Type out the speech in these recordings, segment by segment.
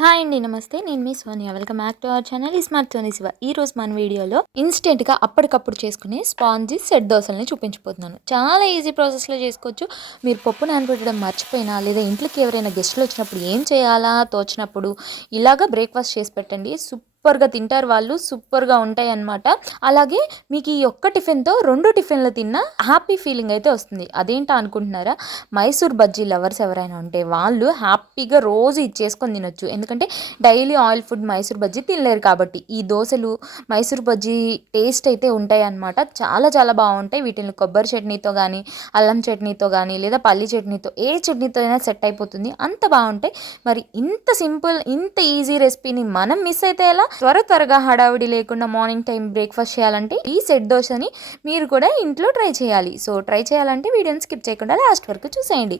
Hi అండి, నమస్తే. నేను మీ Sonia. Welcome back to our channel smart Sony Siva. ఈరోజు మన వీడియోలో ఇన్స్టెంట్గా అప్పటికప్పుడు చేసుకునే స్పాంజీ సెట్ దోశల్ని చూపించిపోతున్నాను. చాలా ఈజీ ప్రాసెస్లో చేసుకోవచ్చు. మీరు పప్పు నానబెట్టడం మర్చిపోయినా, లేదా ఇంట్లోకి ఎవరైనా గెస్టులు వచ్చినప్పుడు ఏం చేయాలా తోచినప్పుడు ఇలాగా బ్రేక్ఫాస్ట్ చేసి పెట్టండి. సూపర్గా తింటారు వాళ్ళు, సూపర్గా ఉంటాయి అన్నమాట. అలాగే మీకు ఈ ఒక్క టిఫిన్తో 2 టిఫిన్లు తిన్న హ్యాపీ ఫీలింగ్ అయితే వస్తుంది. అదేంటా అనుకుంటున్నారా? మైసూర్ బజ్జీ లవర్స్ ఎవరైనా ఉంటే వాళ్ళు హ్యాపీగా రోజు ఇది చేసుకొని తినొచ్చు. ఎందుకంటే daily oil food Mysore bajji తినలేరు కాబట్టి ఈ దోశలు మైసూర్ బజ్జీ టేస్ట్ అయితే ఉంటాయి అన్నమాట. చాలా చాలా బాగుంటాయి. వీటిని కొబ్బరి చట్నీతో కానీ, అల్లం చట్నీతో కానీ, లేదా పల్లి చట్నీతో, ఏ చట్నీతో అయినా సెట్ అయిపోతుంది. అంత బాగుంటాయి. మరి ఇంత సింపుల్, ఇంత ఈజీ రెసిపీని మనం మిస్ అయితే ఎలా? త్వరగా హడావిడి లేకుండా మార్నింగ్ టైం బ్రేక్ఫాస్ట్ చేయాలంటే ఈ సెట్ దోశని మీరు కూడా ఇంట్లో ట్రై చేయాలి. సో ట్రై చేయాలంటే వీడియోని స్కిప్ చేయకుండా లాస్ట్ వరకు చూసేయండి.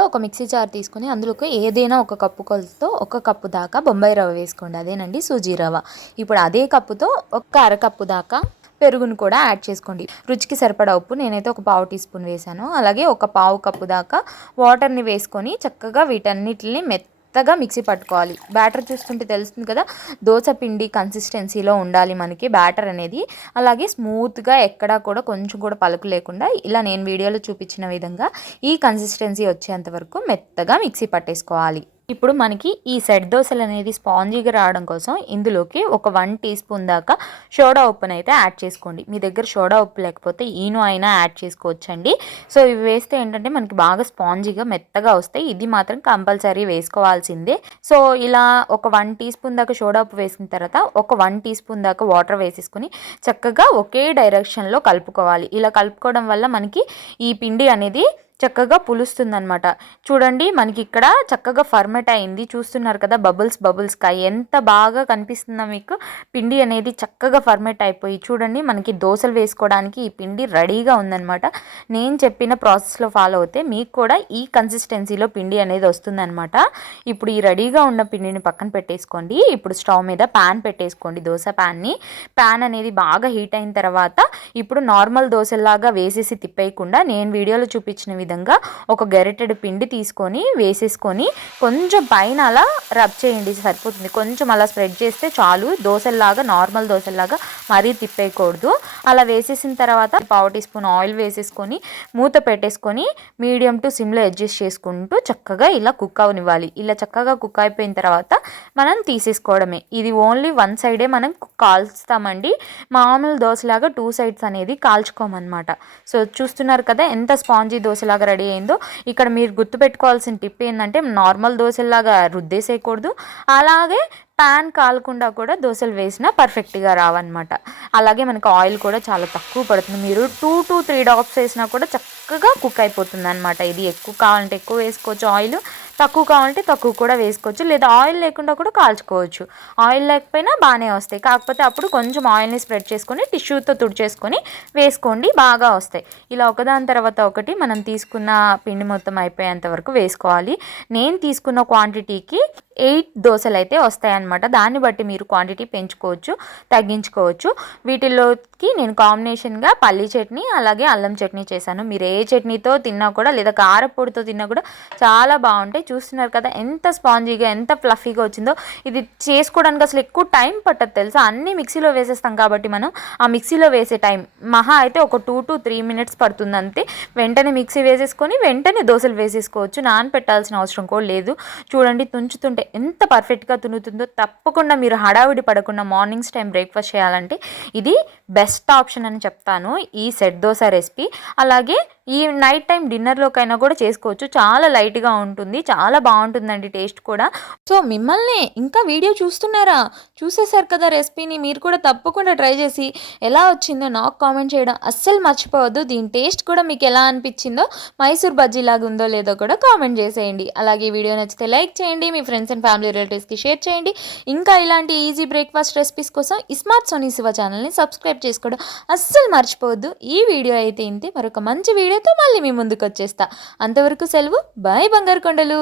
ఒక మిక్సీ జార్ తీసుకొని అందులోకి ఏదైనా ఒక కప్పు కొలతతో 1 కప్పు దాకా బొంబాయి రవ్వ వేసుకోండి. అదేనండి సూజీ రవ్వ. ఇప్పుడు అదే కప్పుతో ఒక అరకప్పు దాకా పెరుగును కూడా యాడ్ చేసుకోండి. రుచికి సరిపడా ఉప్పు నేనైతే ఒక పావు టీ స్పూన్ వేసాను. అలాగే ఒక పావు కప్పు దాకా వాటర్ని వేసుకొని చక్కగా వీటన్నిటిని మెత్తగా మిక్సీ పట్టుకోవాలి. బ్యాటర్ చూస్తుంటే తెలుస్తుంది కదా, దోశ పిండి కన్సిస్టెన్సీలో ఉండాలి మనకి బ్యాటర్ అనేది. అలాగే స్మూత్గా ఎక్కడా కూడా కొంచెం కూడా పలుకు లేకుండా ఇలా నేను వీడియోలో చూపించిన విధంగా ఈ కన్సిస్టెన్సీ వచ్చేంత వరకు మెత్తగా మిక్సీ పట్టేసుకోవాలి. ఇప్పుడు మనకి ఈ సెట్ దోశలు అనేది స్పాంజీగా రావడం కోసం ఇందులోకి ఒక 1 టీ స్పూన్ దాకా సోడా ఉప్పును అయితే యాడ్ చేసుకోండి. మీ దగ్గర సోడా ఉప్పు లేకపోతే ఈనో అయినా యాడ్ చేసుకోవచ్చండి. సో ఇవి వేస్తే ఏంటంటే మనకి బాగా స్పాంజీగా మెత్తగా వస్తాయి. ఇది మాత్రం కంపల్సరీ వేసుకోవాల్సిందే. సో ఇలా ఒక 1 టీ స్పూన్ దాకా సోడా ఉప్పు వేసిన తర్వాత ఒక 1 టీ స్పూన్ దాకా వాటర్ వేసేసుకుని చక్కగా ఒకే డైరెక్షన్లో కలుపుకోవాలి. ఇలా కలుపుకోవడం వల్ల మనకి ఈ పిండి అనేది చక్కగా పులుస్తుందనమాట. చూడండి, మనకి ఇక్కడ చక్కగా ఫర్మెంట్ అయింది. చూస్తున్నారు కదా, బబుల్స్గా ఎంత బాగా కనిపిస్తుందో మీకు. పిండి అనేది చక్కగా ఫర్మెంట్ అయిపోయి చూడండి, మనకి దోశలు వేసుకోవడానికి ఈ పిండి రెడీగా ఉందన్నమాట. నేను చెప్పిన ప్రాసెస్లో ఫాలో అవుతే మీకు కూడా ఈ కన్సిస్టెన్సీలో పిండి అనేది వస్తుందన్నమాట. ఇప్పుడు ఈ రెడీగా ఉన్న పిండిని పక్కన పెట్టేసుకోండి. ఇప్పుడు స్టవ్ మీద ప్యాన్ పెట్టేసుకోండి, దోశ ప్యాన్ని. ప్యాన్ అనేది బాగా హీట్ అయిన తర్వాత ఇప్పుడు నార్మల్ దోశలాగా వేసేసి తిప్పేయకుండా నేను వీడియోలో చూపించిన విధంగా ఒక గరిటెడు పిండి తీసుకొని వేసేసుకొని కొంచెం పైన అలా రబ్ చేయండి, సరిపోతుంది. కొంచెం అలా స్ప్రెడ్ చేస్తే చాలు. దోశల్లాగా, నార్మల్ దోశల్లాగా మరీ తిప్పేయకూడదు. అలా వేసేసిన తర్వాత పావు టీ స్పూన్ ఆయిల్ వేసేసుకొని మూత పెట్టేసుకొని మీడియం టు సిమ్లో అడ్జస్ట్ చేసుకుంటూ చక్కగా ఇలా కుక్ అవనివ్వాలి. ఇలా చక్కగా కుక్ అయిపోయిన తర్వాత మనం తీసేసుకోవడమే. ఇది ఓన్లీ 1 సైడే మనం కాల్స్తామండి. మామూలు దోశలాగా 2 సైడ్స్ అనేది కాల్చుకోమన్నమాట. సో చూస్తున్నారు కదా ఎంత స్పాంజీ దోశలాగా రెడీ అయిందో. ఇక్కడ మీరు గుర్తుపెట్టుకోవాల్సిన టిప్ ఏంటంటే నార్మల్ దోశలాగా రుద్దేసేయకూడదు. అలాగే ప్యాన్ కాలకుండా కూడా దోశలు వేసినా పర్ఫెక్ట్గా రావన్నమాట. అలాగే మనకు ఆయిల్ కూడా చాలా తక్కువ పడుతుంది. మీరు 2 to 3 డ్రాప్స్ వేసినా కూడా చక్కగా కుక్ అయిపోతుంది అనమాట. ఇది ఎక్కువ కావాలంటే ఎక్కువ వేసుకోవచ్చు ఆయిల్, తక్కువ కావాలంటే తక్కువ కూడా వేసుకోవచ్చు. లేదా ఆయిల్ లేకుండా కూడా కాల్చుకోవచ్చు. ఆయిల్ లేకపోయినా బాగానే వస్తాయి. కాకపోతే అప్పుడు కొంచెం ఆయిల్ని స్ప్రెడ్ చేసుకొని టిష్యూతో తుడిచేసుకొని వేసుకోండి, బాగా వస్తాయి. ఇలా ఒకదాని తర్వాత ఒకటి మనం తీసుకున్న పిండి మొత్తం అయిపోయేంత వరకు వేసుకోవాలి. నేను తీసుకున్న క్వాంటిటీకి 8 దోశలు అయితే వస్తాయన్నమాట. దాన్ని బట్టి మీరు క్వాంటిటీ పెంచుకోవచ్చు, తగ్గించుకోవచ్చు. వీటిలోకి నేను కాంబినేషన్గా పల్లీ చట్నీ అలాగే అల్లం చట్నీ చేశాను. మీరు ఏ చట్నీతో తిన్నా కూడా, లేదా కారపొడితో తిన్నా కూడా చాలా బాగుంటాయి. చూస్తున్నారు కదా ఎంత స్పాంజీగా, ఎంత ఫ్లఫీగా వచ్చిందో. ఇది చేసుకోవడానికి అసలు ఎక్కువ టైం పట్టదు తెలుసా. అన్నీ మిక్సీలో వేసేస్తాం కాబట్టి మనం ఆ మిక్సీలో వేసే టైం మహా అయితే ఒక 2 to 3 మినిట్స్ పడుతుంది అంతే. వెంటనే మిక్సీ వేసేసుకొని వెంటనే దోశలు వేసేసుకోవచ్చు. నానపెట్టాల్సిన అవసరం కూడా లేదు. చూడండి, తుంచుతుంటే ఎంత పర్ఫెక్ట్గా తునుతుందో. తప్పకుండా మీరు హడావిడి పడకుండా మార్నింగ్స్ టైం బ్రేక్ఫాస్ట్ చేయాలంటే ఇది బెస్ట్ ఆప్షన్ అని చెప్తాను, ఈ సెట్ దోశ రెసిపీ. అలాగే ఈ నైట్ టైం డిన్నర్లోకైనా కూడా చేసుకోవచ్చు. చాలా లైట్గా ఉంటుంది, చాలా బాగుంటుందండి టేస్ట్ కూడా. సో మిమ్మల్ని ఇంకా వీడియో చూస్తున్నారా? చూసేశారు కదా రెసిపీని. మీరు కూడా తప్పకుండా ట్రై చేసి ఎలా వచ్చిందో నాకు కామెంట్ చేయడం అస్సలు మర్చిపోవద్దు. దీని టేస్ట్ కూడా మీకు ఎలా అనిపించిందో, మైసూర్ బజ్జీ లాగా ఉందో లేదో కూడా కామెంట్ చేసేయండి. అలాగే వీడియో నచ్చితే లైక్ చేయండి, మీ ఫ్రెండ్స్ అండ్ ఫ్యామిలీ రిలేటివ్స్కి షేర్ చేయండి. ఇంకా ఇలాంటి ఈజీ బ్రేక్ఫాస్ట్ రెసిపీస్ కోసం స్మార్ట్ సోనీ శివ ఛానల్ని సబ్స్క్రైబ్ చేసుకోవడం అస్సలు మర్చిపోవద్దు. ఈ వీడియో అయితే ఇంతే. మరొక మంచి వీడియోతో మళ్ళీ మీ ముందుకు వచ్చేస్తా. అంతవరకు సెలవు. బాయ్ బంగారు కొండలు.